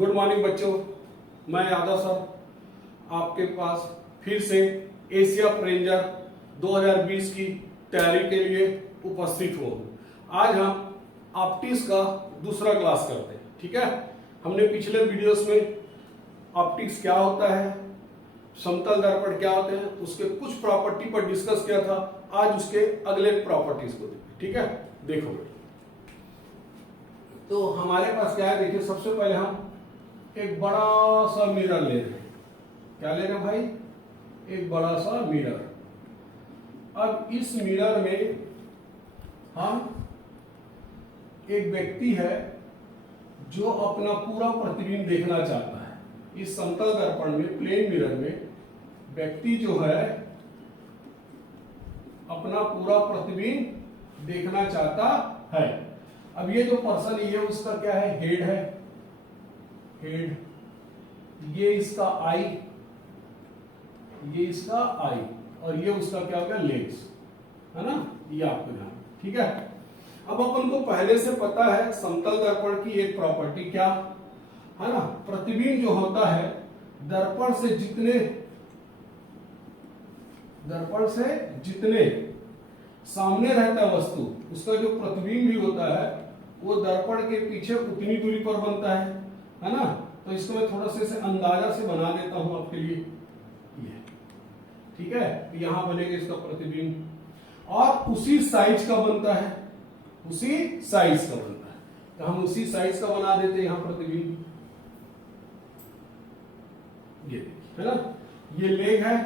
Good morning बच्चों, मैं Yadav sir आपके पास फिर से एशिया रेंजर 2020 की तैयारी के लिए उपस्थित हूँ। आज हम ऑप्टिक्स का दूसरा क्लास करते हैं। ठीक है, हमने पिछले वीडियोस में ऑप्टिक्स क्या होता है, समतल दर्पण क्या होते हैं, उसके कुछ प्रॉपर्टी पर डिस्कस किया था। आज उसके अगले प्रॉपर्टीज को देखते हैं। ठीक है, देखो तो हमारे पास क्या है, देखिए सबसे पहले हम एक बड़ा सा मिरर ले रहे हैं। क्या ले रहे हैं भाई? एक बड़ा सा मिरर। अब इस मिरर में हम एक व्यक्ति है जो अपना पूरा प्रतिबिंब देखना चाहता है। इस समतल दर्पण में, प्लेन मिरर में व्यक्ति जो है अपना पूरा प्रतिबिंब देखना चाहता है। अब ये जो पर्सन ये उसका क्या है? हेड है, हेड। ये इसका आई, ये इसका आई, और ये उसका क्या हो गया? लेग्स, है ना? ये आपको ध्यान। ठीक है, अब अपन को पहले से पता है समतल दर्पण की एक प्रॉपर्टी क्या है ना, प्रतिबिंब जो होता है दर्पण से जितने सामने रहता है वस्तु, उसका जो प्रतिबिंब भी होता है वो दर्पण के पीछे उतनी दूरी पर बनता है ना। तो इसको मैं थोड़ा सा अंदाजा से बना देता हूं आपके लिए। ये ठीक है, यहां बनेगा इसका प्रतिबिंब और उसी साइज का बनता है, उसी साइज का बनता है। तो हम उसी साइज का बना देते हैं यहां प्रतिबिंब। ये है ना, ये लेग है,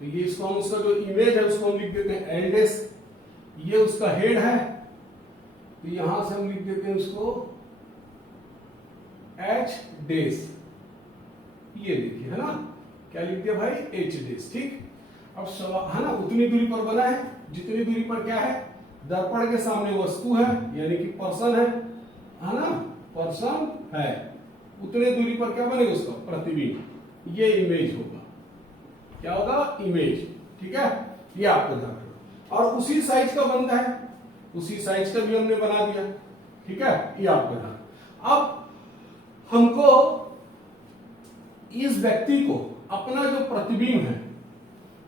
तो ये इसको हम, उसका जो इमेज है उसको हम लिख देते हैं एल डैश। ये उसका हेड है, तो यहां से हम लिख देते हैं उसको एच डैश। ये देखिए, है ना, क्या लिख दिया भाई? H dash. ठीक, अब सवाल है ना, उतनी दूरी पर बना है जितनी दूरी पर क्या है? दर्पण के सामने वस्तु है, यानी कि पर्सन है ना, पर्सन है। उतने दूरी पर क्या बनेगा? उसका प्रतिबिंब। ये इमेज होगा, क्या होगा? इमेज। ठीक है, ये आपको ध्यान रखना। और उसी साइज का बनता है, उसी साइज का भी हमने बना दिया। ठीक है, ये आपको ध्यान। अब हमको इस व्यक्ति को अपना जो प्रतिबिंब है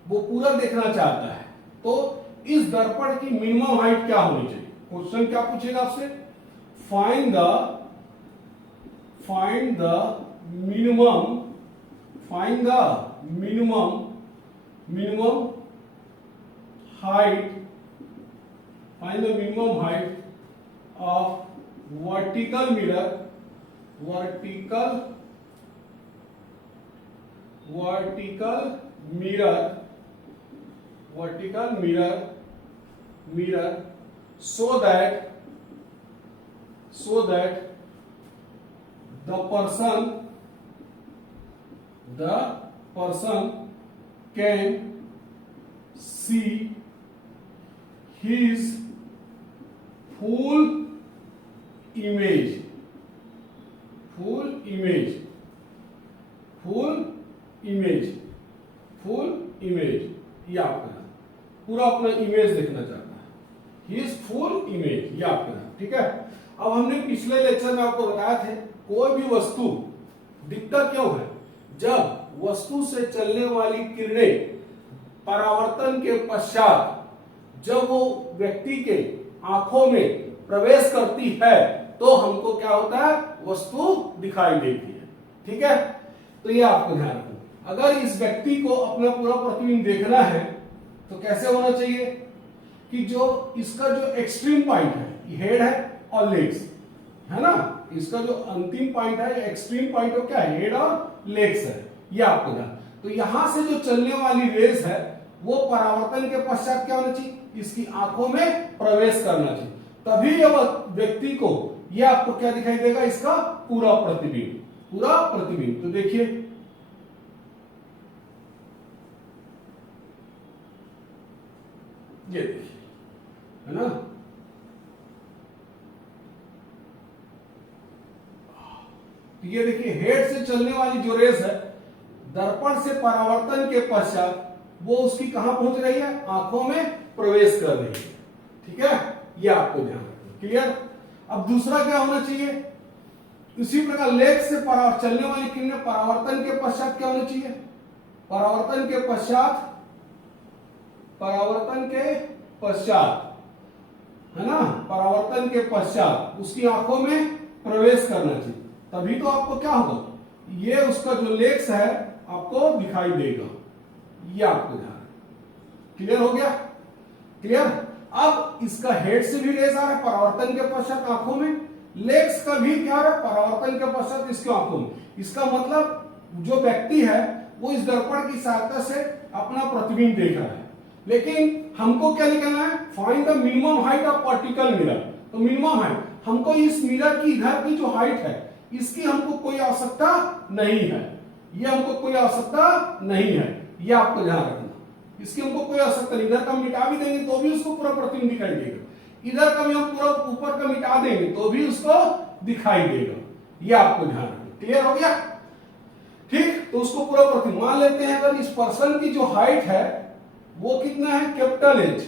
वो पूरा देखना चाहता है, तो इस दर्पण की मिनिमम हाइट क्या होनी चाहिए? क्वेश्चन क्या पूछेगा आपसे? Find the minimum height of vertical mirror so that the person can see his full image। ये आपका पूरा अपना इमेज देखना चाहता है, हिज फुल इमेज। ये आपका। ठीक है, अब हमने पिछले लेक्चर में आपको बताया थे कोई भी वस्तु दिखता क्यों है? जब वस्तु से चलने वाली किरणें परावर्तन के पश्चात जब वो व्यक्ति के आंखों में प्रवेश करती है तो हमको क्या होता है? वस्तु दिखाई देती है। ठीक है, तो ये आपको ध्यान रखना। अगर इस व्यक्ति को अपना पूरा प्रतिबिंब देखना है तो कैसे होना चाहिए कि जो इसका जो एक्सट्रीम पॉइंट है, हेड है और लेग्स, है ना, इसका जो अंतिम पॉइंट है, एक्सट्रीम पॉइंट हो क्या है? हेड और लेग्स है। ये आपको ध्यान। तो यहां से जो चलने वाली रेज है वो परावर्तन के पश्चात क्या होना चाहिए? इसकी आंखों में प्रवेश करना चाहिए, तभी यह व्यक्ति को ये आपको क्या दिखाई देगा? इसका पूरा प्रतिबिंब। तो देखिए, ये देखिए, है ना, ये देखिए हेड से चलने वाली जो रेस है दर्पण से परावर्तन के पश्चात वो उसकी कहां पहुंच रही है? आंखों में प्रवेश कर रही है। ठीक है, ये आपको ध्यान रखना। क्लियर? अब दूसरा क्या होना चाहिए? इसी प्रकार लेग से चलने वाली किरणें परावर्तन के पश्चात क्या होनी चाहिए? परावर्तन के पश्चात है ना, परावर्तन के पश्चात उसकी आंखों में प्रवेश करना चाहिए, तभी तो आपको क्या होगा, ये उसका जो लेग्स है आपको दिखाई देगा। ये आपको ध्यान, क्लियर हो गया? क्लियर? अब इसका हेड से भी रेस आ रहा है परावर्तन के पश्चात आंखों में, लेग्स का भी क्या है परावर्तन के पश्चात इसकी आंखों में। इसका मतलब जो व्यक्ति है वो इस दर्पण की सहायता से अपना प्रतिबिंब देख रहा है, लेकिन हमको क्या निकालना है, find the minimum height of particle mirror. तो मिनिमम हाइट, हमको इस मिरर की इधर की जो हाइट है इसकी हमको कोई आवश्यकता नहीं है, ये हमको कोई आवश्यकता नहीं है, ये आपको ध्यान रखना, इसकी हमको कोई आवश्यकता नहीं। इधर का मिटा भी देंगे तो भी उसको पूरा प्रतिबिंब दिखाई देगा, इधर का भी हम पूरा ऊपर का मिटा देंगे तो भी उसको दिखाई देगा, ये आपको ध्यान रखना। क्लियर हो गया? ठीक, तो उसको पूरा प्रतिबिंब मान लेते हैं। अगर इस पर्सन की जो हाइट है वो कितना है, कैपिटल एज,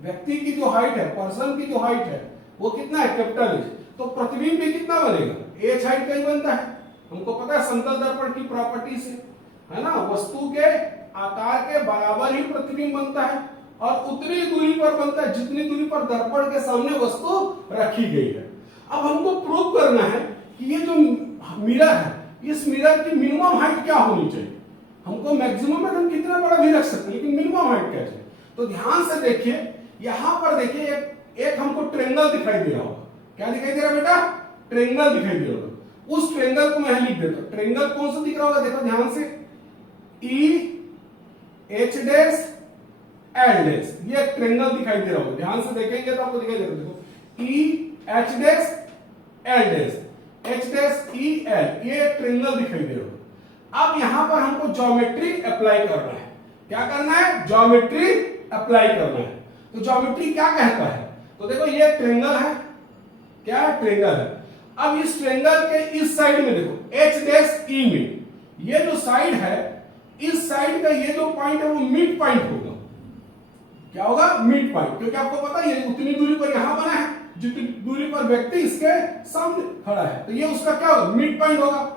व्यक्ति की जो हाइट है, पर्सन की जो हाइट है वो कितना है, कैपिटल एज, तो प्रतिबिंब भी कितना बनेगा, एज हाइट का ही बनता है। हमको पता है समतल दर्पण की प्रॉपर्टी से, है ना, वस्तु के आकार के बराबर ही प्रतिबिंब बनता है और उतनी दूरी पर बनता है जितनी दूरी पर दर्पण के सामने वस्तु रखी गई है। अब हमको प्रूव करना है कि ये जो मिरर है, इस मिरर की मिनिमम हाइट क्या होनी चाहिए। हमको मैक्सिमम में हम कितना बड़ा भी रख सकते हैं, लेकिन मिनिमम हाइट क्या चाहिए। तो ध्यान से देखिए, यहां पर देखिए एक हमको ट्रेंगल दिखाई दे रहा होगा। क्या दिखाई दे रहा है बेटा, ट्रेंगल दिखाई दे रहा होगा। उस ट्रेंगल को मैं लिख देता हूं। ट्रेंगल कौन सा दिख रहा होगा, देखो ध्यान से, E H dash L dash, ये ट्रेंगल दिखाई दे रहा होगा। ध्यान से देखेंगे तो आपको दिखाई दे रहा है, देखो E H dash L dash, H dash E L, ये ट्रेंगल दिखाई दे रहा होगा। अब यहां पर हमको ज्योमेट्री अप्लाई करना है। क्या करना है, ज्योमेट्री अप्लाई करना है। तो ज्योमेट्री क्या कहता है, तो देखो ये ट्रेंगल है, क्या है, ट्रेंगल है। अब इस ट्रेंगल के इस साइड में देखो एच डैश ई में, ये जो साइड है, इस साइड का ये जो पॉइंट है वो मिड पॉइंट होगा। क्या होगा, मिड पॉइंट, क्योंकि आपको पता है ये उतनी दूरी पर यहां बना है जितनी दूरी पर व्यक्ति इसके सामने खड़ा है, तो ये उसका क्या होगा, मिड पॉइंट होगा।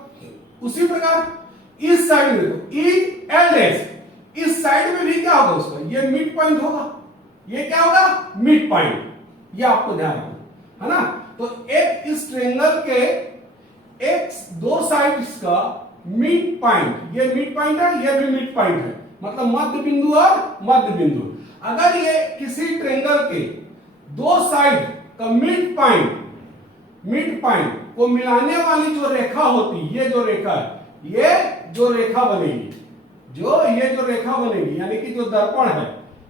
उसी प्रकार इस साइड में देखो ई एल डैश, इस साइड में भी क्या होगा उसका, ये मिड पॉइंट होगा। ये क्या होगा, मिड पॉइंट, ये आपको ध्यान रखना है ना। तो एक इस ट्रेंगल के एक दो साइड्स का मिड पॉइंट, ये मिड पॉइंट है, ये भी मिड पॉइंट है, मतलब मध्य बिंदु और मध्य बिंदु। अगर ये किसी ट्रेंगल के दो साइड का मिड पॉइंट को मिलाने वाली जो रेखा होती, ये जो रेखा है, ये जो रेखा बनेगी, ये जो रेखा बनेगी, यानी कि जो दर्पण है,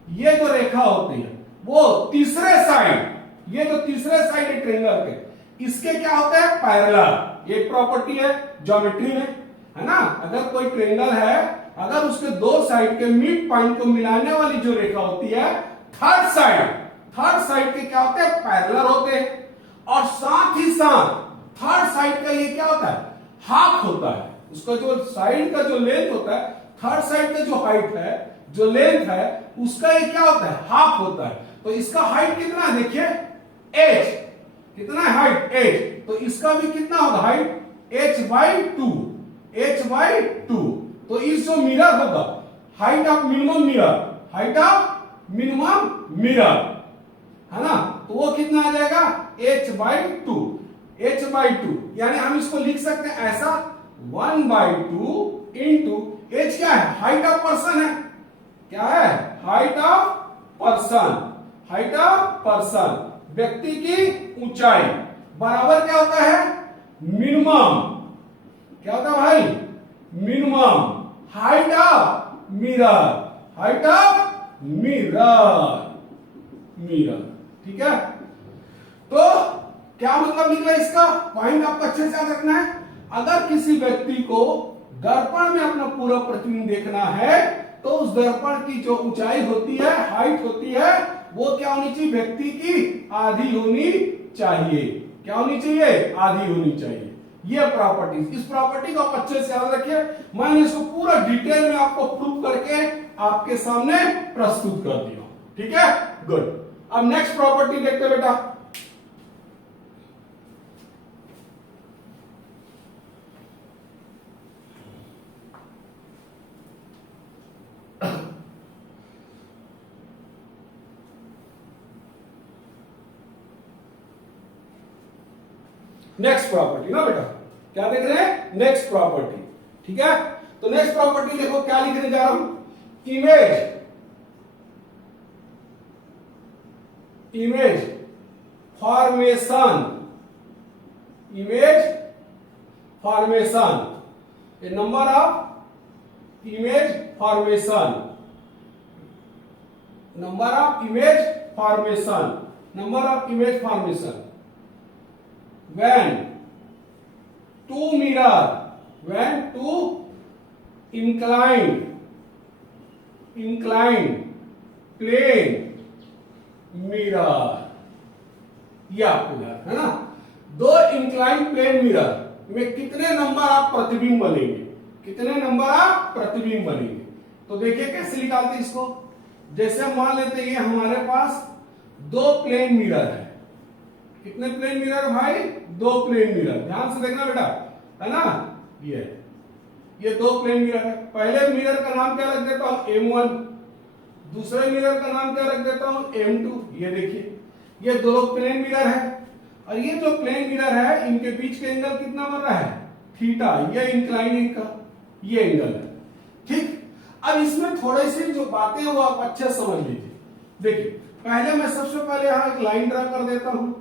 ये जो रेखा होती है वो तीसरे साइड, ये जो तीसरे साइड है ट्रेंगल के, इसके क्या होते हैं, पैरेलल। एक प्रॉपर्टी है ज्योमेट्री में, है ना। अगर कोई ट्रेंगल है, अगर उसके दो साइड के मिड पॉइंट को मिलाने वाली जो रेखा होती है, थर्ड साइड के क्या होते हैं, पैरेलल होते हैं। और साथ ही साथ थर्ड साइड का ये क्या होता है, हाफ होता है। उसका जो साइड का जो लेंथ होता है, थर्ड साइड का जो हाइट है, जो लेंथ है, उसका ये क्या होता है, हाफ होता है। तो इसका हाइट कितना है, देखिए एच, कितना है हाइट, एच, तो इसका भी कितना होगा हाइट, h/2, h/2। तो इस जो मिरर होगा, हाइट ऑफ मिनिमम मिरर, है ना, तो वो कितना आ जाएगा, h/2, यानी हम इसको लिख सकते हैं ऐसा 1/2 इंटू एच, क्या है, हाइट ऑफ पर्सन है, क्या है, हाइट ऑफ पर्सन, व्यक्ति की ऊंचाई बराबर क्या होता है, मिनिमम, क्या होता है भाई, मिनिमम हाइट ऑफ मिरर, ठीक है। तो क्या मतलब निकला इसका, पॉइंट आपको अच्छे से याद रखना है। अगर किसी व्यक्ति को दर्पण में अपना पूरा प्रतिबिंब देखना है, तो उस दर्पण की जो ऊंचाई होती है, हाइट होती है, वो क्या होनी चाहिए, व्यक्ति की आधी होनी चाहिए। क्या होनी चाहिए, आधी होनी चाहिए। ये प्रॉपर्टीज, इस प्रॉपर्टी को आप अच्छे से याद रखिए। मैंने इसको पूरा डिटेल में आपको प्रूव करके आपके सामने प्रस्तुत कर दिया, ठीक है, गुड। अब नेक्स्ट प्रॉपर्टी देखते हैं बेटा। नेक्स्ट प्रॉपर्टी ना बेटा, क्या देख रहे हैं? Next property. ठीक है, तो नेक्स्ट प्रॉपर्टी देखो क्या लिखने जा रहा हूं, image formation, a number of image formation, number of image formation when two inclined plane mirror, ये आपको याद है ना, दो इंक्लाइन प्लेन मिरर में कितने नंबर आप प्रतिबिंब बनेंगे, तो देखिए कैसे निकालते इसको। जैसे हम मान लेते हैं ये हमारे पास दो प्लेन मिरर है, कितने प्लेन मिरर भाई? दो प्लेन मिरर, ध्यान से देखना बेटा, है ना, ये दो प्लेन मिरर है। पहले मिरर का नाम क्या रख देता हूं? M1, दूसरे मिरर का नाम क्या रख देता हूं? M2। ये देखिए ये दो प्लेन मिरर है, और ये जो प्लेन मिरर है इनके बीच के एंगल कितना बन रहा है? थीटा। ये इंक्लाइन इनका ये एंगल है। ठीक, अब इसमें थोड़ी सी जो बातें हैं वो आप अच्छे समझ लीजिए। देखिए पहले मैं सबसे पहले यहां एक लाइन ड्रा कर देता हूं।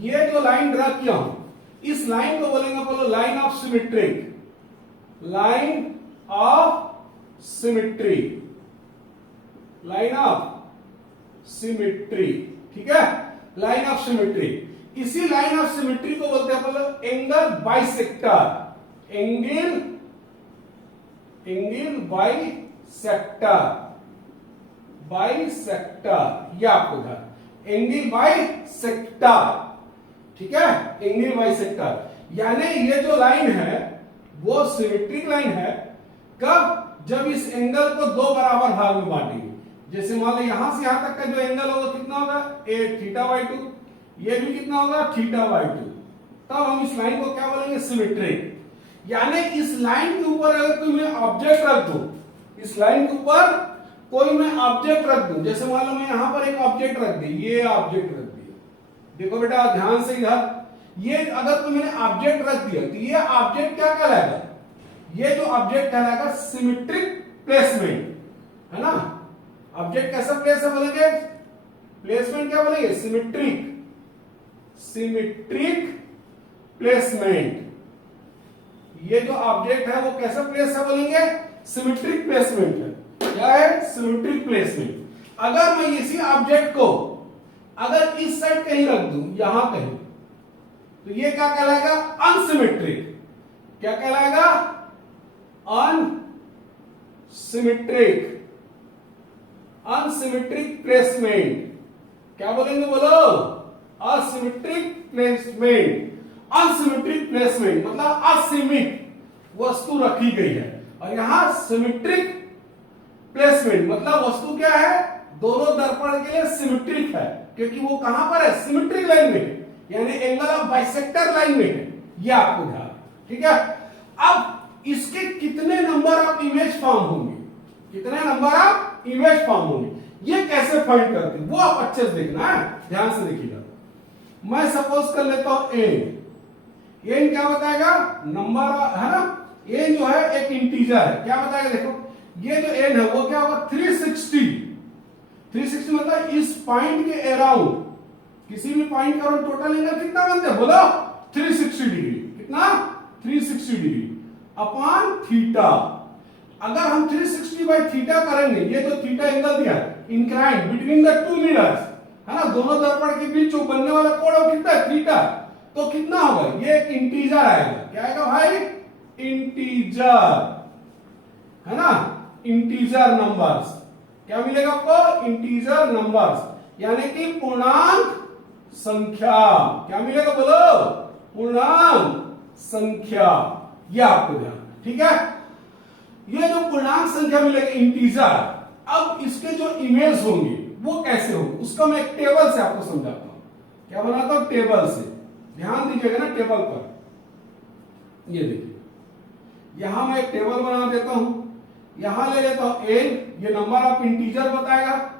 ये जो लाइन ड्रा किया हूं, इस लाइन को बोलेंगे, बोलो line of symmetry, line of symmetry. ठीक है, लाइन ऑफ सिमेट्री। इसी लाइन ऑफ सिमेट्री को बोलते हैं, बोलो एंगल बाइसेक्टर, बाइसेक्टर, ये आपको ध्यान, एंगल बाइसेक्टर। ठीक है, एंगल बाइसेक्टर, यानी ये जो लाइन है वो सिमेट्रिक लाइन है। कब? जब इस एंगल को दो बराबर भाग में बांटेंगे। जैसे मान लो यहां से यहां तक का जो एंगल होगा कितना होगा? θ/2, ये भी कितना होगा? θ/2। तब हम इस लाइन को क्या बोलेंगे? सिमेट्रिक। यानी इस लाइन के ऊपर अगर कोई मैं ऑब्जेक्ट रख दूं, इस लाइन के ऊपर कोई मैं ऑब्जेक्ट रख दूं, जैसे मान लो मैं यहां पर एक ऑब्जेक्ट रख दी, ये ऑब्जेक्ट रख दिया, देखो बेटा ध्यान से इधर, ये अगर तो मैंने ऑब्जेक्ट रख दिया तो ये ऑब्जेक्ट क्या कहलाएगा? ये जो ऑब्जेक्ट कहलाएगा सिमेट्रिक प्लेसमेंट, है ना। ऑब्जेक्ट कैसा प्लेस है बोलेंगे? प्लेसमेंट क्या बोलेंगे? Symmetric placement. ये जो ऑब्जेक्ट है वो कैसा प्लेस है बोलेंगे? सिमेट्रिक प्लेसमेंट है। क्या है? Symmetric placement. अगर मैं इसी ऑब्जेक्ट को अगर इस साइड कहीं रख दूं, यहां कहीं, तो ये क्या कहलाएगा? अनसिमेट्रिक। क्या कहलाएगा? Unsymmetric placement. क्या बोलेंगे? बोलो असिमेट्रिक प्लेसमेंट। अनसिमेट्रिक प्लेसमेंट मतलब असीमित वस्तु रखी गई है, और यहां सिमेट्रिक प्लेसमेंट मतलब वस्तु क्या है? दोनों दर्पण के लिए सिमेट्रिक है, क्योंकि वो कहां पर है? सिमेट्रिक लाइन में है, यानी एंगल ऑफ बाइसेक्टर लाइन में है। ये आपको ध्यान। ठीक है, अब इसके कितने नंबर ऑफ इमेज फॉर्म होंगे? ये कैसे फाइंड करते हैं वो आप अच्छे से देखना है, ध्यान से देखिएगा। मैं सपोज कर लेता हूं एन क्या बताएगा? नंबर है ना। एन जो है एक इंटीजर है, क्या बताएगा? देखो ये जो एन है वो क्या होगा? 360 मतलब इस पॉइंट के अराउंड, किसी भी पॉइंट का टोटल एंगल कितना बनता है? बोलो 360 डिग्री। कितना? 360 डिग्री अपॉन थीटा। अगर हम 360 बाई थीटा करेंगे, ये जो थीटा एंगल दिया incline between the two mirrors, है ना, दोनों दर्पण के बीच जो बनने वाला कोण है कितना है? थीटा। तो कितना होगा? ये एक इंटीजर आएगा। क्या आएगा भाई? इंटीजर, है ना, इंटीजर नंबर्स। क्या मिलेगा आपको? इंटीजर नंबर्स, यानी कि पूर्णांक संख्या। क्या मिलेगा? बोलो पूर्णांक संख्या। यह आपको ध्यान। ठीक है, ये जो पूर्णांक संख्या मिलेगी इंटीजर, अब इसके जो इमेज होंगे वो कैसे होंगे उसका मैं एक टेबल से आपको समझाता हूं। क्या बनाता हूं? टेबल से। ध्यान दीजिएगा ना टेबल पर। ये देखिए यहां मैं एक टेबल बना देता हूं, यहां ले लेता हूं एन, ये नंबर ऑफ इंटीजर बताएगा,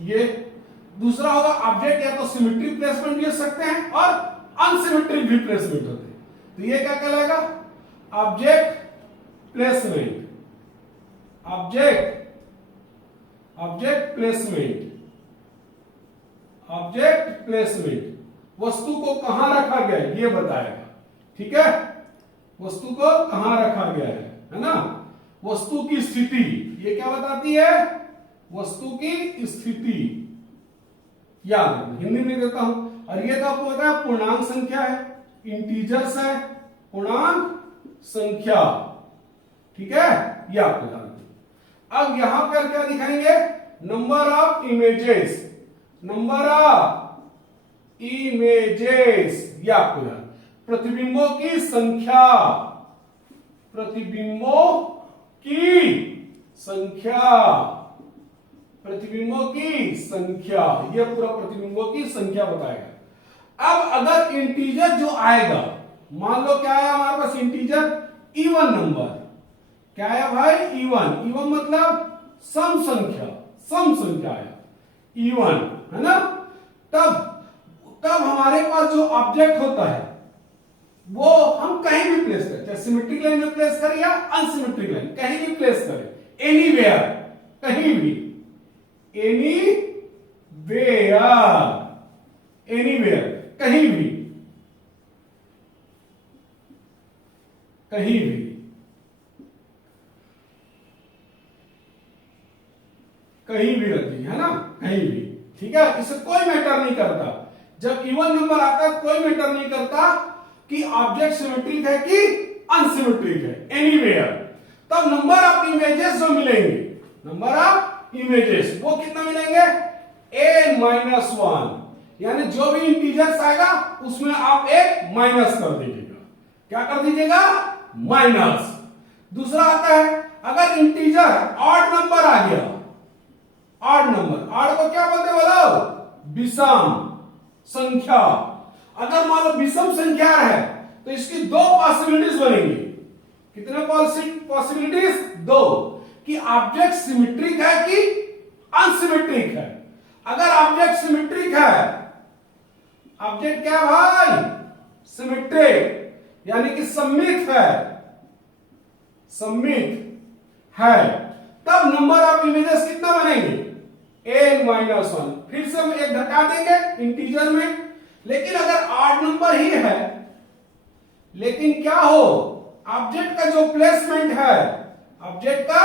ये दूसरा होगा ऑब्जेक्ट या तो सिमेट्रिक प्लेसमेंट भी हो सकते हैं और अनसिमेट्रिक भी प्लेसमेंट होते हैं। तो ये क्या कहलाएगा? ऑब्जेक्ट प्लेसमेंट, ऑब्जेक्ट प्लेसमेंट वस्तु को कहां रखा गया है ये बताएगा। ठीक है, वस्तु को कहां रखा गया है ना, वस्तु की स्थिति ये क्या बताती है? वस्तु की स्थिति। याद रखना, हिंदी में देता हूं। और ये तो आपको पता है पूर्णांक संख्या है, इंटीजर्स है, पूर्णांक संख्या। ठीक है, ये आपको ध्यान रखना। अब यहां पर क्या दिखाएंगे? Number of images, number of images, ये आपको ध्यान। प्रतिबिंबों की संख्या, प्रतिबिंबों की संख्या, प्रतिबिंबों की संख्या, ये पूरा प्रतिबिंबों की संख्या बताएगा। अब अगर इंटीजर जो आएगा, मान लो क्या है हमारे पास इंटीजर इवन नंबर, क्या है भाई? इवन, इवन मतलब सम संख्या, सम संख्या है इवन, है ना। तब हमारे पास जो ऑब्जेक्ट होता है वो हम कहीं भी प्लेस करें, चाहे सिमेट्रिक लाइन में प्लेस करें या अनसिमेट्रिक लाइन, कहीं भी प्लेस करें, एनीवेयर, कहीं भी, एनीवेयर, एनीवेयर, कहीं भी, कहीं भी, कहीं भी रख दी है ना, कहीं भी। ठीक है, इससे कोई मैटर नहीं करता। जब इवन नंबर आता है कोई मैटर नहीं करता कि ऑब्जेक्ट सिमेट्रिक है कि अनसिमेट्रिक है, एनीवेयर। तब नंबर ऑफ इमेजेस जो मिलेंगे, नंबर ऑफ इमेजेस वो कितना मिलेंगे? n-1, यानी जो भी इंटीजर्स आएगा उसमें आप एक माइनस कर दीजिएगा। क्या कर दीजिएगा? माइनस। दूसरा आता है अगर इंटीजर ऑड नंबर आ गया, ऑड नंबर, ऑड को क्या बोलते बोलो? विषम संख्या। अगर मान लो विषम संख्या है तो इसकी दो पॉसिबिलिटीज बनेंगी। कितने पॉसिबिलिटीज? दो, कि ऑब्जेक्ट सिमेट्रिक है कि अनसिमेट्रिक है। अगर ऑब्जेक्ट सिमेट्रिक है, ऑब्जेक्ट क्या भाई? सिमेट्रिक, यानी कि सममित है, सममित है, तब नंबर ऑफ इमेजेस कितना बनेंगे? n-1। फिर से हम एक घटा देंगे इंटीजर में। लेकिन अगर ऑड नंबर ही है, लेकिन क्या हो, ऑब्जेक्ट का जो प्लेसमेंट है, ऑब्जेक्ट का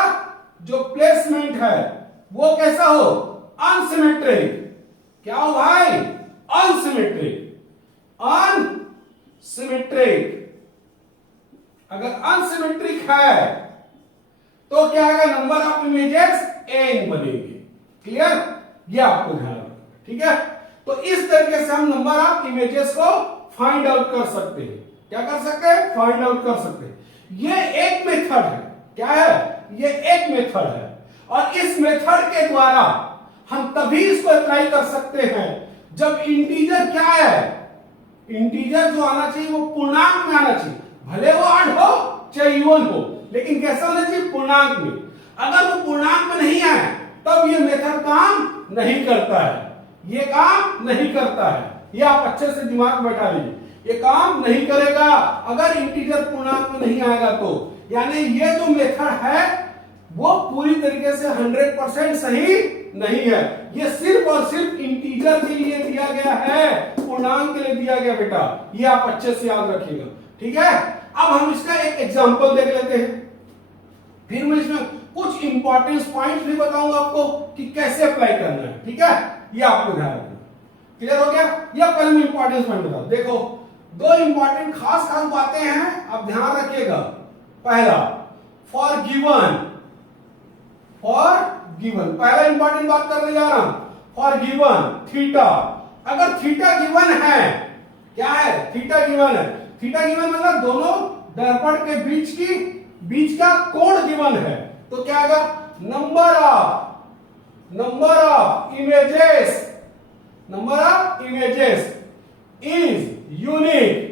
जो प्लेसमेंट है वो कैसा हो? अनसिमेट्रिक। क्या हो भाई? Unsymmetric, unsymmetric. अगर अनसिमेट्रिक है तो क्या आएगा? नंबर ऑफ इमेजेस n बनेंगे। क्लियर? ये आपको ध्यान रखना। ठीक है, तो इस तरीके से हम नंबर ऑफ इमेजेस को फाइंड आउट कर सकते हैं। क्या कर सकते हैं? फाइंड आउट कर सकते हैं। ये एक मेथड है। क्या है? ये एक मेथड है, और इस मेथड के द्वारा हम तभी इसको अप्लाई कर सकते हैं जब इंटीजर क्या है? इंटीजर जो आना चाहिए वो पूर्णांक में आना चाहिए, भले वो ऑड हो चाहे इवन हो, लेकिन कैसा होना चाहिए? पूर्णांक में। अगर वो पूर्णांक में नहीं आए तब ये मेथड काम नहीं करता है, ये काम नहीं करता है। ये आप अच्छे से दिमाग में बैठा लीजिए, ये काम नहीं करेगा अगर इंटीजर पूर्णांक में नहीं आएगा तो। यानी ये जो मेथड है वो पूरी तरीके से 100% सही नहीं है। ये सिर्फ और सिर्फ इंटीजर के लिए दिया गया है, पूर्णांक के लिए दिया गया बेटा। ये आप अच्छे से याद रखिएगा। ठीक है, अब हम इसका एक एग्जांपल देख लेते हैं, फिर मैं इसमें कुछ इंपॉर्टेंस पॉइंट्स भी बताऊंगा आपको कि कैसे अप्लाई करना है। ठीक है, ये आपको ध्यान रखना। क्लियर हो गया? या पहले मैं इंपॉर्टेंस पॉइंट बताऊं। देखो, दो इंपॉर्टेंट खास बातें हैं, आप ध्यान रखिएगा। पहला, फॉर गिवन, फॉर गिवन, पहला इंपॉर्टेंट बात करने जा रहा हूं। फॉर गिवन थीटा, अगर थीटा गिवन है, क्या है? थीटा गिवन है। थीटा गिवन मतलब दोनों दर्पण के बीच का कोण गिवन है, तो क्या आएगा? Number of images, number of images is unique,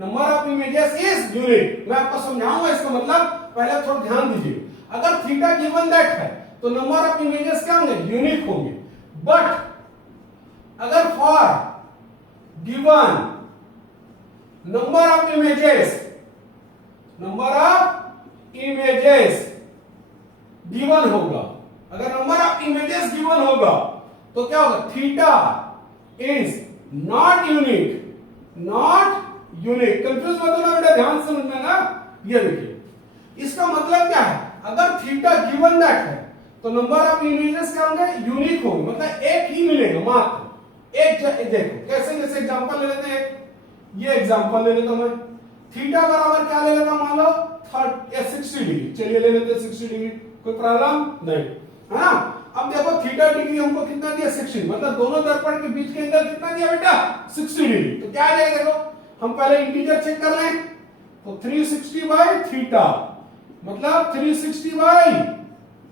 number of images is unique. मैं आपको समझाऊंगा इसका मतलब, पहले थोड़ा ध्यान दीजिए। अगर थीटा गिवन दैट है तो नंबर ऑफ इमेजेस क्या होंगे, यूनिक होंगे। बट अगर for given number of images given होगा, अगर नंबर ऑफ इमेजेस गिवन होगा तो क्या होगा, theta is not unique. Confuse मत होना बेटा, ध्यान से समझना ना। ये देखिए इसका मतलब क्या है, अगर थीटा गिवन दैट है तो नंबर ऑफ इमेजेस क्या होंगे, यूनिक होंगे, मतलब एक ही मिलेगा मात्र एक। देखो कैसे, जैसे एग्जांपल ले लेते हैं, ये एग्जांपल ले लेता हूं मैं, थीटा बराबर क्या ले लेता हूं, मान लो 60 डिग्री, चलिए ले लेते हैं 60 डिग्री, कोई प्रॉब्लम नहीं है ना। अब देखो थीटा डिग्री हमको कितना दिया, 60, मतलब दोनों दर्पण के बीच के एंगल कितना दिया बेटा, 60 डिग्री। तो क्या आ जाएगा, देखो हम पहले इंटीजर चेक कर लें, तो 360 बाई थीटा मतलब 360 बाई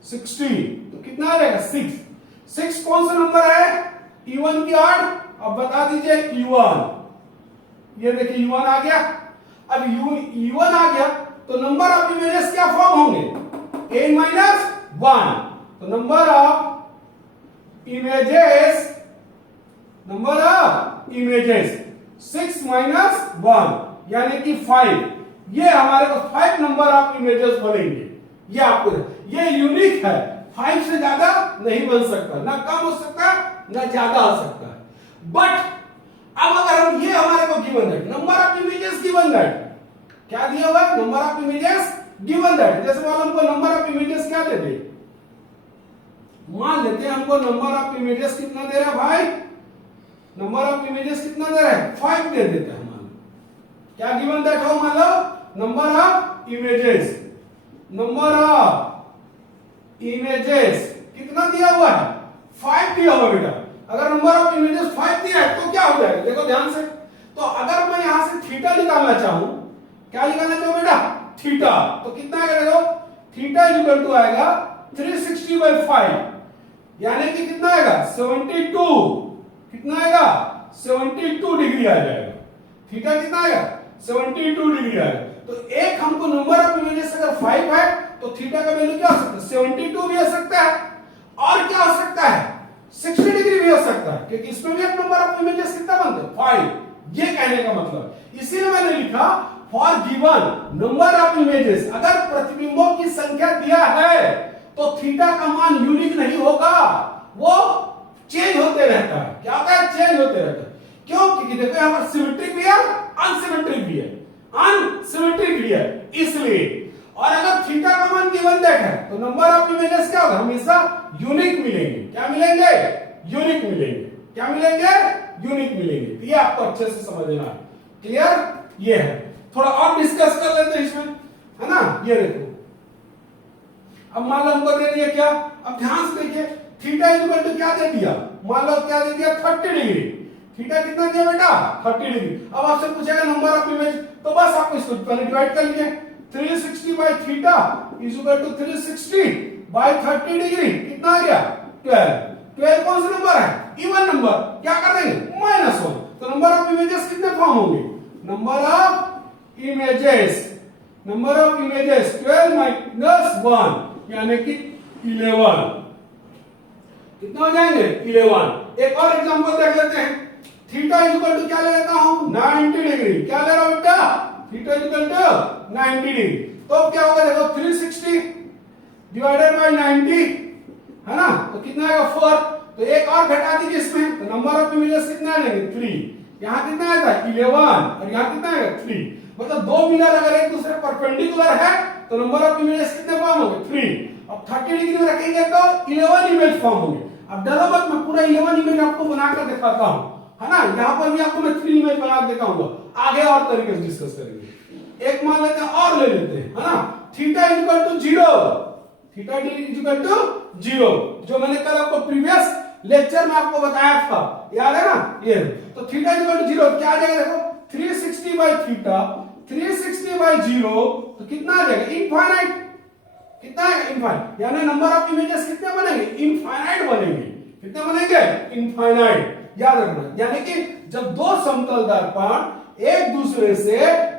60, तो कितना आ जाएगा, 6 कौन सा नंबर है, E1 की ऑड। अब बता दीजिए E1, ये देखिए E1 आ गया। अब E1 आ गया तो नंबर ऑफ इमेजेस क्या फॉर्म होंगे, n-1। तो नंबर ऑफ इमेजेस 6 - 1 यानी कि 5। ये हमारे को 5 नंबर ऑफ इमेजेस बनेंगे। ये आपको, ये यूनिक है, 5 से ज्यादा नहीं बन सकता, ना कम हो सकता ना ज्यादा हो सकता है। बट अब अगर हम, ये हमारे को गिवन है number of images given that, क्या दिया हुआ है, number of images given that. जैसे मान लो हमको नंबर ऑफ इमेजेस क्या दे दे, मान लेते हैं हमको नंबर ऑफ इमेजेस कितना दे रहा है भाई, नंबर ऑफ इमेजेस कितना दे रहा है, 5 दे देते हैं। मान लो क्या गिवन दैट हो, मान लो नंबर ऑफ इमेजेस कितना दिया हुआ है, 5 दिया हुआ बेटा। अगर नंबर ऑफ इमेजेस 5 दिया है तो क्या हो जाएगा, देखो ध्यान से। तो अगर मैं यहां से थीटा निकालना चाहूं, क्या निकालना चाहूं बेटा, थीटा, तो कितना आएगा, देखो थीटा इक्वल टू आएगा 360/5 यानी कि कितना आएगा, 72। कितना आएगा, 72 डिग्री आ जाएगा। थीटा कितना आएगा, 72 डिग्री आएगा। तो एक हमको नंबर ऑफ इमेजेस अगर 5 है तो थीटा का वैल्यू क्या हो सकता है, 72 भी हो सकता है, और क्या हो सकता है, 60 डिग्री भी हो सकता है, क्योंकि इसमें भी एक नंबर ऑफ इमेजेस कितना बनता है, 5। ये कहने का मतलब, इसीलिए मैंने लिखा for given number of images, अगर प्रतिबिंबों की संख्या दिया है तो थीटा का मान यूनिक नहीं होगा, वो चेंज होते रहता है। क्या होता है, चेंज होते रहता है। क्यों, क्योंकि देखो यहां पर सिमेट्रिक भी है, अनसिमेट्रिक भी है, इसलिए। और अगर थीटा का मान गिवन दैट है तो नंबर ऑफ इमेजेस क्या होगा, हमेशा यूनिक मिलेंगे। क्या मिलेंगे, यूनिक मिलेंगे। क्या मिलेंगे, यूनिक मिलेंगे। तो ये आपको अच्छे से समझना है, क्लियर। ये है, थोड़ा और डिस्कस कर लेते हैं इसमें, है ना। ये देखो, अब मान लो हमको दे दिया क्या, अब ध्यान से देखिए, थीटा इक्वल टू क्या दे दिया, मान लो क्या दे दिया, 30 डिग्री। थीटा कितना दिया बेटा, 30 डिग्री। अब आपसे पूछेगा नंबर ऑफ इमेज, तो बस आपको इसको पहले डिवाइड कर लीजिए, 360 by theta is equal to 360 by 30 degree, कितना आ गया, 12 कौन सा नंबर है, इवन नंबर। क्या कर देंगे, -1। तो नंबर ऑफ इमेजेस कितने फॉर्म होंगे, नंबर ऑफ इमेजेस 12 - 1 यानी कि 11। कितना हो जाएंगे, 11। एक और एग्जांपल देख लेते हैं, थीटा इक्वल टू क्या ले लेता हूं, 90 डिग्री। क्या ले रहा हूं बेटा, थीटा इक्वल टू 90 डिग्री। तो अब क्या होगा, देखो 360 डिवाइडेड बाय 90 है ना, तो कितना आएगा, 4। तो एक और घटा दीजिए इसमें, तो नंबर ऑफ इमेजेस कितना आ जाएंगे, 3। यहां कितना आया था, 11, और यहां कितना आएगा, 3। मतलब दो मिरर अगर एक दूसरे परपेंडिकुलर है तो नंबर ऑफ इमेजेस कितने फॉर्म होंगे, 3। अब 30 डिग्री में रखेंगे तो 11 इमेज फॉर्म होंगे। अब डरो मत, मैं पूरा 11 इमेज आपको बनाकर दिखाता हूं, है ना। यहां पर भी आपको मैं 3 इमेज बना के दिखाऊंगा, आगे और तरीके से डिस्कस करेंगे। एक मान लेते हैं और ले लेते हैं, है ना। Theta equal to 0, theta equal to 0, जो मैंने कल आपको प्रीवियस लेक्चर में आपको बताया था, याद है ना। ये तो थीटा इक्वल टू 0 क्या आ जाएगा, देखो 360 बाई थीटा, 360 बाई 0 तो कितना आ जाएगा, इनफाइनाइट। कितना है, इनफाइनाइट। यानी नंबर ऑफ इमेजेस कितने बनेंगे, इनफाइनाइट बनेंगे। कितने बनेंगे, इनफाइनाइट। याद रखना, यानी कि जब दो समतल दर्पण एक दूसरे से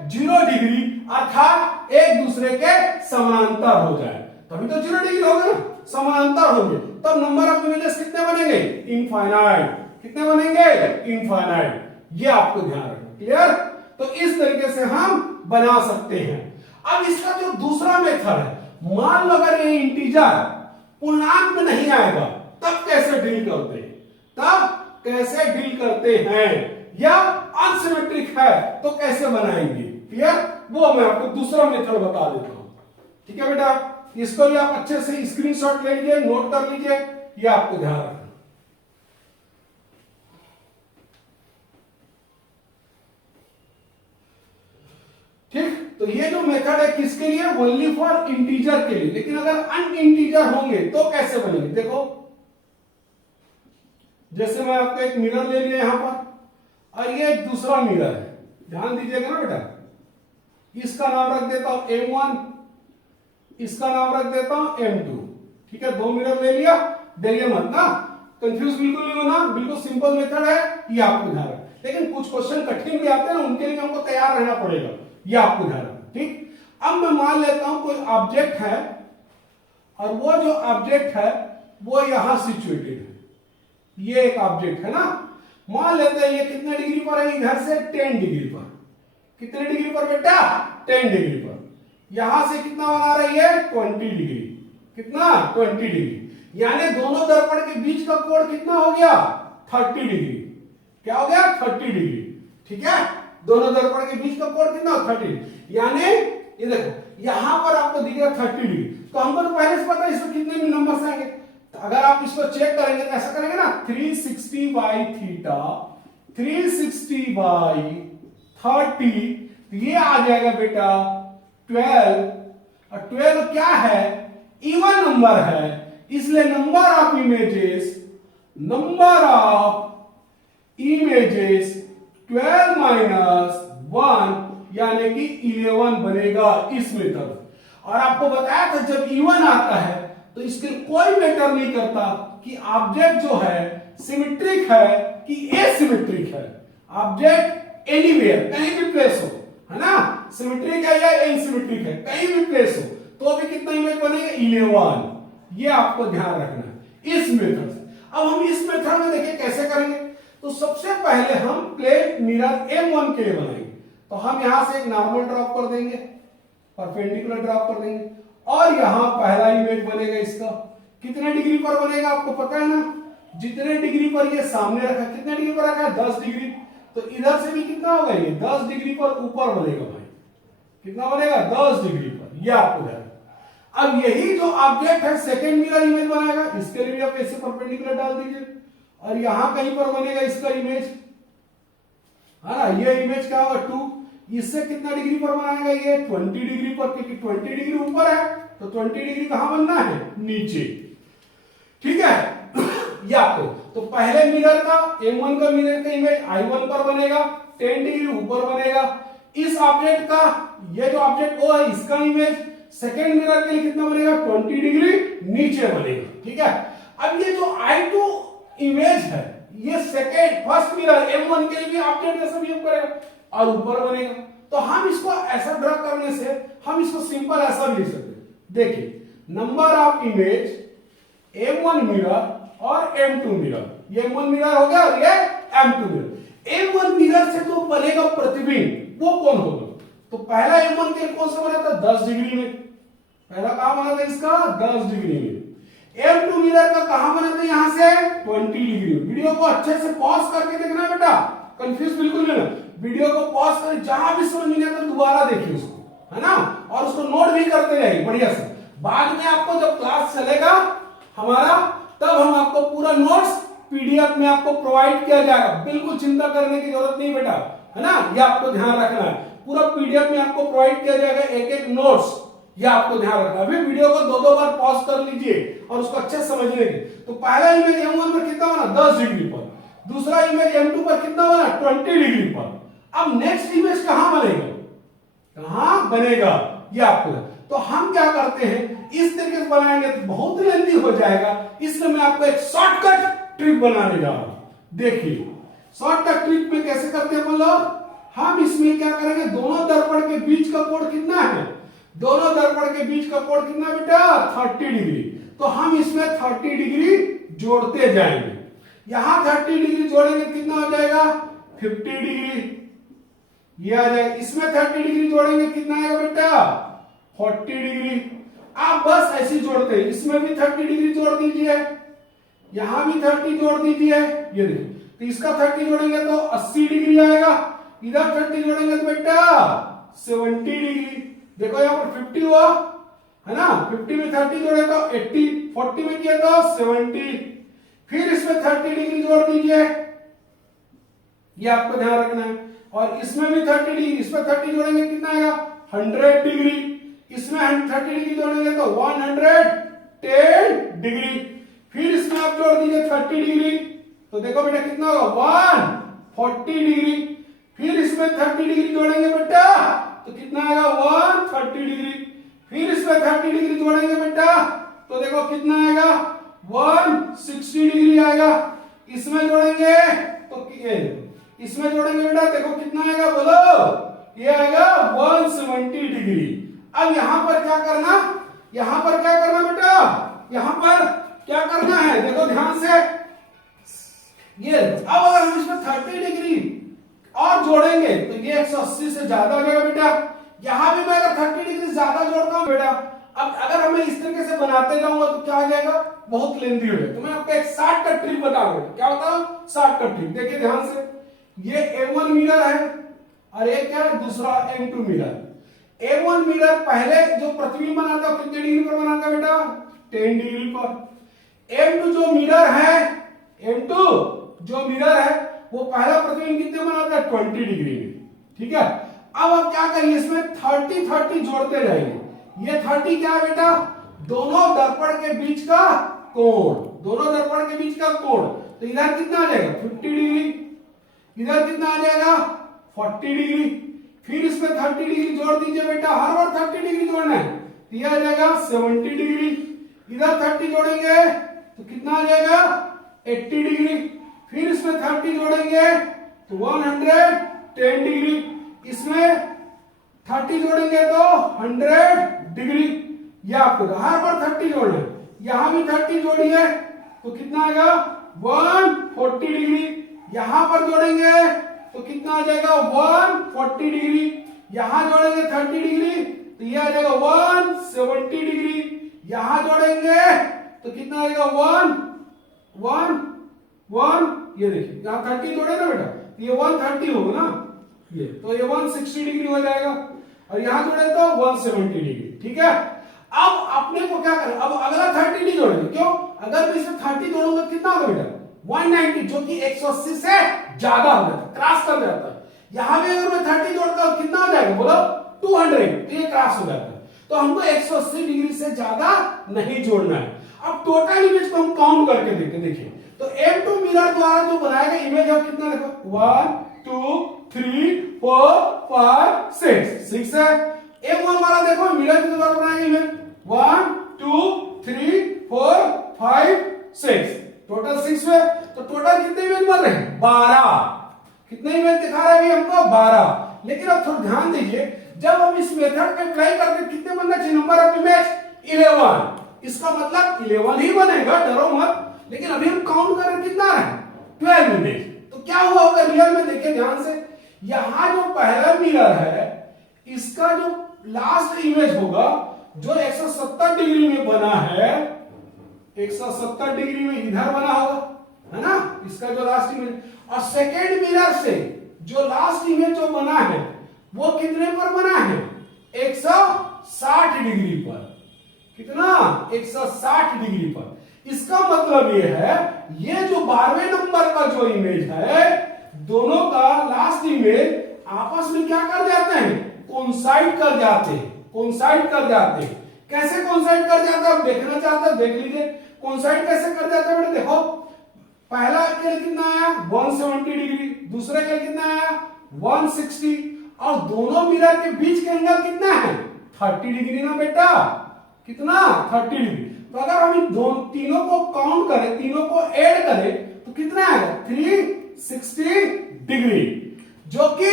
0 डिग्री अर्थात एक दूसरे के समांतर हो जाए तभी तो 0 डिग्री होगा ना, समानांतर होंगे तब नंबर ऑफ इमेजेस कितने बनेंगे? इनफाइनाइट। कितने बनेंगे? इनफाइनाइट। ये आपको ध्यान रखना। क्लियर? तो इस तरीके से हम बना सकते हैं। अब इसका जो दूसरा मेथड है, मान लो अगर ये इंटीजर पूर्णांक में नहीं आएगा तब कैसे डील करते हैं? तब कैसे डील करते हैं, या अनसिमेट्रिक है तो कैसे बनाएंगे? क्लियर? वो मैं आपको दूसरा मेथड बता देता हूं। ठीक है बेटा, इसको भी आप अच्छे से स्क्रीनशॉट ले लीजिए, नोट कर लीजिए, ये आपको ध्यान रखना। ठीक, तो ये जो मेथड है किसके लिए? ओनली फॉर इंटीजर के लिए। लेकिन अगर अनइंटीजर होंगे तो कैसे बनेंगे? देखो, जैसे मैं आपको एक मिरर ले लिया यहां पर और ये एक दूसरा मिरर है, ध्यान दीजिएगा ना बेटा। इसका नाम रख देता हूं M1, इसका नाम रख देता हूं M2। ठीक है, दो मिरर ले लिया, डरिए मत ना, कंफ्यूज बिल्कुल नहीं होना, बिल्कुल सिंपल मेथड है, ये आपको ध्यान रखना। लेकिन कुछ क्वेश्चन कठिन भी आते हैं ना, उनके लिए हमको तैयार रहना पड़ेगा, ये आपको ध्यान रखना। ठीक, अब मैं मान लेता हूं कोई ऑब्जेक्ट है और वो जो ऑब्जेक्ट है वो यहां सिचुएटेड है। ये एक ऑब्जेक्ट है ना, मान लेते हैं ये कितने डिग्री पर है? इधर से 10 डिग्री पर। कितने डिग्री पर बेटा? 10 डिग्री पर। यहां से कितना बना रही है? 20 डिग्री। कितना? 20 डिग्री। यानी दोनों दर्पण के बीच का कोण कितना हो गया? 30 डिग्री। क्या हो गया? 30 डिग्री। ठीक है, दोनों दर्पण के बीच का कोण कितना? 30। यानी ये देखो, यहां पर आपको दिख रहा 30 डिग्री, तो हमको तो पहले से पता है इसमें कितने नंबर्स आएंगे। तो अगर आप इसको चेक करेंगे तो ऐसा करेंगे ना, 360 बाई थीटा, 360 बाई 30, तो ये आ जाएगा बेटा 12। और 12 क्या है? इवन नंबर है, इसलिए नंबर ऑफ इमेजेस 12 माइनस 1 यानी कि 11 बनेगा इस मेथड। और आपको बताया था जब इवन आता है तो इसके कोई मैटर नहीं करता कि ऑब्जेक्ट जो है सिमेट्रिक है कि एसिमेट्रिक है। ऑब्जेक्ट एनीवेयर, कहीं भी प्लेस हो, है ना, सिमेट्रिक है या एसिमेट्रिक है, कहीं भी प्लेस हो तो भी कितना इमेज बनेगा? 11। ये आपको ध्यान रखना है इस मेथड से। अब हम इस मेथड में देखिए कैसे करेंगे। तो सबसे पहले हम प्लेन मिरर M1 के लिए बनाएंगे। तो हम यहां से एक नॉर्मल ड्रॉप कर देंगे, परपेंडिकुलर ड्रॉप कर देंगे, और यहां पहला इमेज बनेगा इसका। कितने डिग्री पर बनेगा आपको पता है ना? जितने डिग्री पर ये सामने रखा, कितने डिग्री पर रखा है? 10 डिग्री। तो इधर से भी कितना होगा? ये 10 डिग्री पर ऊपर बनेगा भाई। कितना बनेगा? 10 डिग्री पर। ये आपको ध्यान। अब यही जो ऑब्जेक्ट है सेकेंड मिरर इमेज बनाएगा, इसके लिए भी आप ऐसे परपेंडिकुलर डाल दीजिए, और यहां कहीं पर बनेगा इसका इमेज, है ना। ये इमेज क्या होगा? 2। इससे कितना डिग्री पर बनाएगा? ये 20 डिग्री पर, क्योंकि 20 डिग्री ऊपर है तो 20 डिग्री कहां बनना है? नीचे। ठीक है, ये आपको तो पहले मिरर का M1 का मिरर का इमेज I1 पर बनेगा, 10 डिग्री ऊपर बनेगा। इस ऑब्जेक्ट का, ये जो ऑब्जेक्ट O है, इसका इमेज सेकेंड मिरर के लिए कितना बनेगा? 20 डिग्री नीचे बनेगा। ठीक है, अब ये जो I2 इमेज है, ये सेकेंड फर्स्ट मिरर M1 के लिए भी ऑब्जेक्ट जैसा बिहेव करेगा और ऊपर बनेगा। तो हम इसको ऐसा ड्रा करने से हम इसको सिंपल ऐसा भी लिख सकते हैं। देखिए, number of image M1 mirror और M2 मिरर, ये M1 मिरर हो गया और ये M2 मिरर। M1 मिरर से जो बनेगा प्रतिबिंब वो कौन होगा? तो पहला M1 के कौन सा बना था? 10 डिग्री में। पहला कहां बना था इसका? 10 डिग्री में। M2 मिरर का कहां बना था? यहां से 20 डिग्री। वीडियो को अच्छे से पॉज करके देखना बेटा, कंफ्यूज बिल्कुल नहीं ना। वीडियो को पॉज कर, जहां भी समझ नहीं आता दोबारा देखिए उसको, है ना, और उसको नोट भी करते रहिए बढ़िया से। बाद में आपको जब क्लास चलेगा हमारा, तब हम आपको पूरा नोट्स PDF में आपको प्रोवाइड किया जाएगा। बिल्कुल चिंता करने की जरूरत नहीं बेटा, है ना, ये आपको ध्यान रखना है। पूरा PDF में आपको प्रोवाइड किया जाएगा, एक एक नोट्स, ये आपको ध्यान रखना है। फिर वीडियो को दो बार पॉज कर लीजिए और उसको अच्छे से समझने की। तो पहला इमेज M1 पर कितना बना? 10 डिग्री पर। दूसरा इमेज M2 पर कितना बना? 20 डिग्री पर। अब नेक्स्ट इमेज कहां बनेगा? कहां बनेगा? ये आपको। तो हम क्या करते हैं, इस तरीके से बनाएंगे तो बहुत लेंथी हो जाएगा, इसलिए मैं आपको एक शॉर्टकट ट्रिक बनाने जा रहा हूं। देखिए, शॉर्टकट ट्रिक में कैसे करते हैं बोलो। हम इसमें क्या करेंगे, दोनों दर्पण के बीच का कोण कितना है? दोनों दर्पण के बीच का कोण कितना बेटा? 30 डिग्री। तो हम इसमें 30 डिग्री जोड़ते जाएंगे। यहां 30 डिग्री जोड़ेंगे कितना हो जाएगा 50 डिग्री, ये आ जाएगा। इसमें 30 डिग्री जोड़ेंगे कितना आएगा बेटा 40 डिग्री। आप बस ऐसे जोड़ते हैं, इसमें भी 30 डिग्री जोड़ दीजिए, यहां भी 30 जोड़ दीजिए, ये देखिए। तो इसका 30 जोड़ेंगे तो 80 डिग्री आएगा, इधर 30 जोड़ेंगे तो बेटा 70 डिग्री। देखो यहाँ पर 50 हुआ है ना, 50 में 30 जोड़े तो 80, 40 में किया तो 70, फिर इसमें 30 डिग्री जोड़ दीजिए, ये आपको ध्यान रखना है। और इसमें भी 30 डिग्री, इसमें 30 जोड़ेंगे कितना आएगा 100 डिग्री, इसमें 30 डिग्री जोड़ेंगे तो 110 डिग्री, फिर इसमें आप जोड़ दीजिए 30 डिग्री, तो देखो बेटा कितना होगा 140 डिग्री, फिर इसमें 30 डिग्री जोड़ेंगे बेटा तो कितना आएगा 130 डिग्री, फिर इसमें 30 डिग्री जोड़ेंगे बेटा तो देखो कितना आएगा 160 डिग्री आएगा। इसमें जोड़ेंगे तो इसमें जोड़ेंगे बेटा देखो कितना आएगा बोलो, ये आएगा 170 डिग्री। अब यहां पर क्या करना, यहां पर क्या करना बेटा, यहां पर क्या करना है देखो ध्यान से, ये अब अगर हम इसमें 30 डिग्री और जोड़ेंगे तो ये 180 से ज्यादा हो जाएगा बेटा। यहां भी मैं अगर 30 डिग्री ज्यादा जोड़ता हूं बेटा, अब अगर मैं इस तरीके से बनाते जाऊंगा तो क्या आ जाएगा बहुत लेंदी हो जाएगा। तो मैं आपको एक शॉर्टकट ट्रिक बताऊंगा, क्या बताऊं शॉर्टकट ट्रिक। देखिए ध्यान से, ये M1 मिरर है और एक क्या है दूसरा M2 मिरर। M1 मिरर पहले जो प्रतिबिंब बनाता है कितने डिग्री पर बनाता है बेटा 10 डिग्री पर। M2 जो मिरर है, M2 जो मिरर है वो पहला प्रतिबिंब कितने बनाता है 20 डिग्री में, ठीक है। अब आप क्या करिए इसमें 30 जोड़ते जाएंगे। ये 30 क्या है बेटा दोनों दर्पण के बीच का कोण, दोनों दर्पण के बीच का कोण। तो इधर कितना आ जाएगा 50 डिग्री, इधर कितना आ जाएगा 40 डिग्री, फिर इसमें 30 डिग्री जोड़ दीजिए बेटा, हर बार 30 डिग्री जोड़ना है, तो यह आ जाएगा 70 डिग्री, इधर 30 जोड़ेंगे तो कितना आ जाएगा 80 डिग्री, फिर इसमें 30 जोड़ेंगे तो 110 डिग्री, इसमें 30 जोड़ेंगे तो 100 डिग्री। यह आपको हर बार 30 जोड़ना है, यहां भी 30 जोड़िए तो कितना आएगा 140 डिग्री, यहां पर जोड़ेंगे तो कितना आ जाएगा 140 डिग्री, यहां जोड़ेंगे 30 डिग्री तो यह आ जाएगा 170 डिग्री, यहां जोड़ेंगे तो कितना आएगा 1 ये देखिए यहां 30 जोड़े ना बेटा, ये 130 होगा ना, ये तो ये 160 डिग्री हो जाएगा, और यहां जोड़े तो 170 डिग्री, ठीक है। अब अपने को क्या करें, अब अगला 30 नहीं जोड़ेंगे, क्यों, अगर मैं इसमें 30 जोड़ूंगा कितना होगा बेटा 190, जो कि 180 से ज्यादा हो जाता है, क्रॉस कर जाता है। यहां भी अगर मैं 30 जोड़ता हूं कितना हो जाएगा बोलो 200, तो ये क्रॉस हो जाता है। तो हमको 180 डिग्री से ज्यादा नहीं जोड़ना है। अब टोटल इमेज को हम काउंट करके देखिए, तो M2 मिरर द्वारा जो बनाया गया इमेज है कितना देखो 1 2 3 4 5 6 है। M1 वाला देखो मिरर के द्वारा बनाया गया इमेज 1 2 3 4 5 6, टोटल 6 है। तो टोटल कितने इमेज बन रहे हैं 12, कितने इमेज दिखा रहा है हमको 12। लेकिन अब थोड़ा ध्यान दीजिए, जब हम इस मेथड पे अप्लाई करते कितने बनना चाहिए नंबर ऑफ इमेज 11, इसका मतलब 11 ही बनेगा, डरो मत। लेकिन अभी हम काउंट कर रहे कितना है 12 इमेज। तो क्या हुआ होगा रियल में, देखिए ध्यान से, यहां जो पहला मिरर है इसका जो लास्ट इमेज होगा जो 170 डिग्री में बना है, 170 डिग्री में इधर बना होगा है ना, इसका जो लास्ट इमेज, और सेकेंड मिरर से जो लास्ट इमेज जो बना है वो कितने पर बना है 160 डिग्री पर, कितना 160 डिग्री पर। इसका मतलब ये है ये जो 12वें नंबर का जो इमेज है दोनों का लास्ट इमेज आपस में क्या कर जाते हैं कोइंसाइड कर जाते हैं, कोइंसाइड कर जाते हैं। कैसे कोइंसाइड कर जाता है आप देखना चाहते हैं देख लीजिए, कोइंसाइड कैसे कर जाता है बेटा, देखो पहला एंगल कितना आया 170 डिग्री, दूसरा एंगल कितना आया 160, और दोनों मिरर के बीच का एंगल कितना है 30 डिग्री ना बेटा, कितना 30 डिग्री। तो अगर हम इन तीनों को काउंट करें, तीनों को ऐड करें तो कितना आएगा 360 डिग्री, जो कि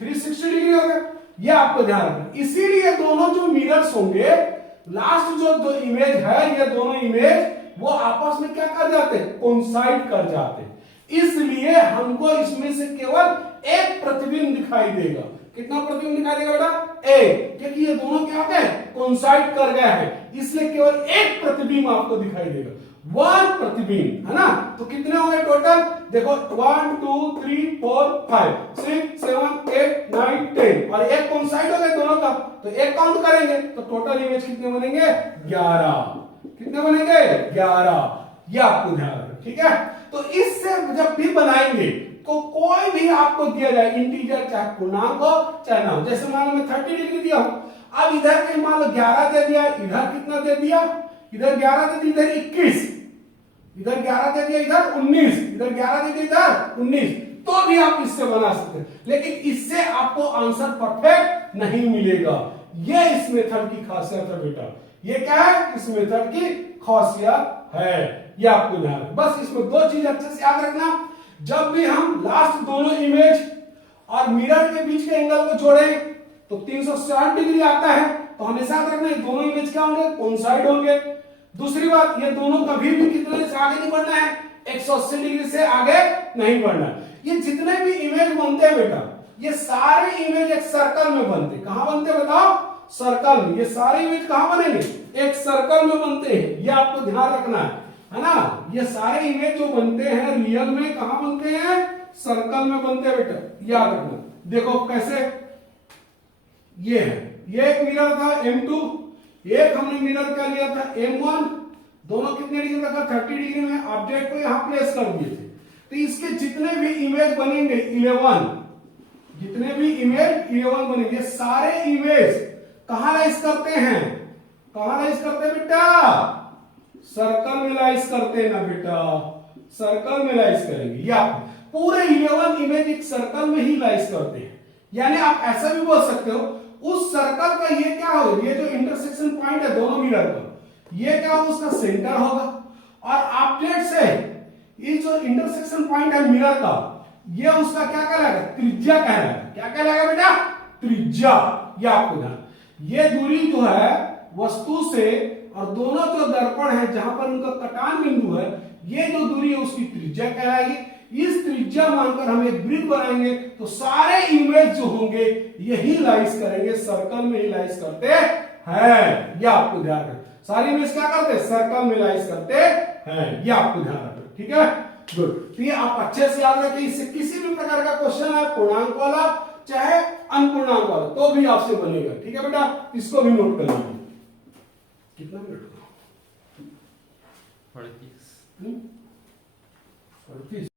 360 डिग्री हो गया। ये आपको ध्यान रखना। इसीलिए दोनों जो मिरर्स होंगे लास्ट जो दो इमेज है, ये दोनों इमेज वो आपस में क्या कर जाते हैं, कोइंसाइड कर जाते हैं। इसलिए हमको इसमें से केवल एक प्रतिबिंब दिखाई देगा। कितना प्रतिबिंब दिखाई देगा बेटा, एक, क्योंकि ये दोनों क्या होते हैं, कोइंसाइड कर गए हैं, इसलिए केवल एक प्रतिबिंब आपको दिखाई देगा, वन प्रतिबिंब, है ना। तो कितने हो गए टोटल, देखो 1 2 3 4 5 6 7 8 9 10, और एक कोइंसाइड हो गए दोनों का, तो एक काउंट करेंगे तो टोटल इमेज कितने बनेंगे, 11। कितने बनेंगे, 11। ये आपको ध्यान रखना, ठीक है। तो इससे जब भी बनाएंगे तो कोई भी आपको दिया जाए इंटीजर, चाहे पूर्णांक हो चाहे ना हो, जैसे मान लो मैं 30 डिग्री दिया हूं, अब इधर के मान लो 11 दे दिया, इधर कितना दे दिया, इधर 11 दे दिया, इधर 21, इधर 11 दे दिया, इधर 19, इधर 11 दे दिया, इधर 19, तो भी आप इससे बना सकते हैं, लेकिन इससे आपको आंसर परफेक्ट नहीं मिलेगा। ये इस मेथड की खासियत है बेटा, ये क्या है, इस मेथड की खासियत है, ये आपको ध्यान है। बस इसमें दो चीज अच्छे से याद रखना, जब भी हम लास्ट दोनों इमेज और मिरर के बीच के एंगल को जोड़ें तो 360 डिग्री आता है, तो हमेशा याद रखना ये दोनों इमेज क्या होंगे, कोइंसाइड होंगे। दूसरी बात, ये दोनों कभी भी कितने से आगे नहीं बढ़ना है, 180 डिग्री से आगे नहीं बढ़ना है। ये जितने भी इमेज बनते हैं बेटा, ये सारे इमेज एक सर्कल में बनते हैं। कहां बनते हैं बताओ, सर्कल में। ये सारे इमेज कहां बनेंगे, एक सर्कल में बनते हैं, ये आपको ध्यान रखना है ना। ये सारे इमेज जो बनते हैं रियल में कहां बनते हैं, सर्कल में बनते हैं बेटा, याद रखना। देखो कैसे, ये है, ये एक मिरर था M2, एक हमने मिरर क्या लिया था M1, दोनों कितने डिग्री का था, 30 डिग्री में ऑब्जेक्ट को यहां प्लेस कर दिए थे। तो इसके जितने भी इमेज बनेंगे 11, जितने भी इमेज 11 बनेंगे, सारे इमेज कहां लाइज करते हैं, कहां लाइज करते हैं बेटा, सर्कल में लाइज करते हैं ना बेटा, सर्कल में लाइज करेंगे, या पूरे 11 इमेज एक सर्कल में ही लाइज करते हैं। यानी आप ऐसा भी बोल सकते हो, उस सर्कल का ये क्या हो, ये जो इंटरसेक्शन पॉइंट है दोनों मिरर का, ये क्या हो, उसका सेंटर होगा, और ऑब्जेक्ट से ये जो इंटरसेक्शन पॉइंट है मिरर का, ये उसका क्या कहलाएगा, त्रिज्या कहलाएगा। क्या कहलाएगा बेटा, त्रिज्या। ये आपको ध्यान, ये दूरी जो है वस्तु से और दोनों जो दर्पण है जहां पर उनका कटान बिंदु है, ये जो दूरी है उसकी त्रिज्या कहलाएगी। इस त्रिज्या मानकर हम एक वृत्त बनाएंगे, तो सारे इमेज जो होंगे यही लाइज करेंगे, सर्कल में ही लाइज करते हैं। ये आपको ध्यान रखना, सारी इमेज क्या करते हैं, सर्कल में लाइज करते हैं, ये आपको ध्यान रखना, ठीक है, गुड। तो ये आप अच्छे से याद रखें, इससे किसी भी प्रकार का क्वेश्चन है, पूर्णांक वाला चाहे अनपूर्णांक वाला, तो भी आपसे बनेगा, ठीक है बेटा, इसको भी नोट कर लीजिए। कितना मिनट हुआ, 38।